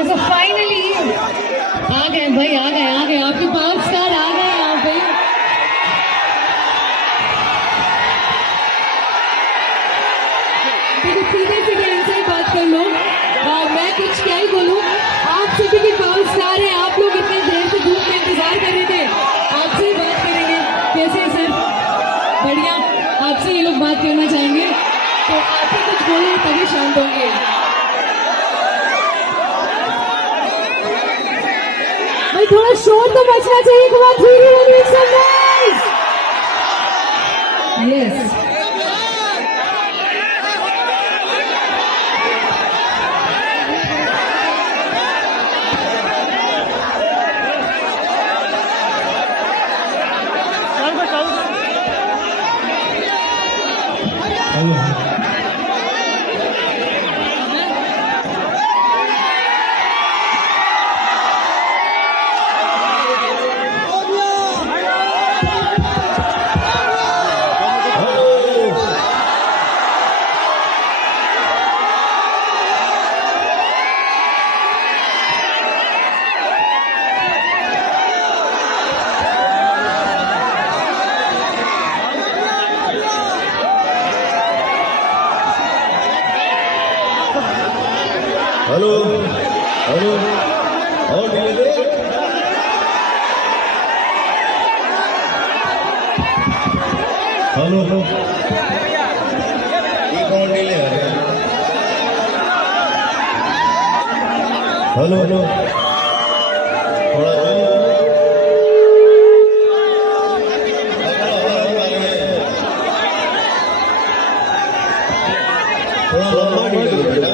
तो फाइनली आ गए भाई, आ गए आपके पावर स्टार आ गए यहाँ पे। देखो सीधे सीधे इनसे बात कर लो, मैं कुछ क्या ही बोलूँ। आप सभी के पावर स्टार है, आप लोग इतने देर से धूप में इंतजार कर रहे थे, आपसे ही बात करेंगे। कैसे सर? बढ़िया, आपसे ये लोग बात करना चाहेंगे, तो आप ही कुछ बोले तभी शांत होंगे। भाई थोड़ा शोर तो बचना चाहिए। यस हेलो हेलो और हेलो ये कौन डिले आ रहा है? हेलो हेलो थोड़ा थोड़ा लंबा डिले बेटा।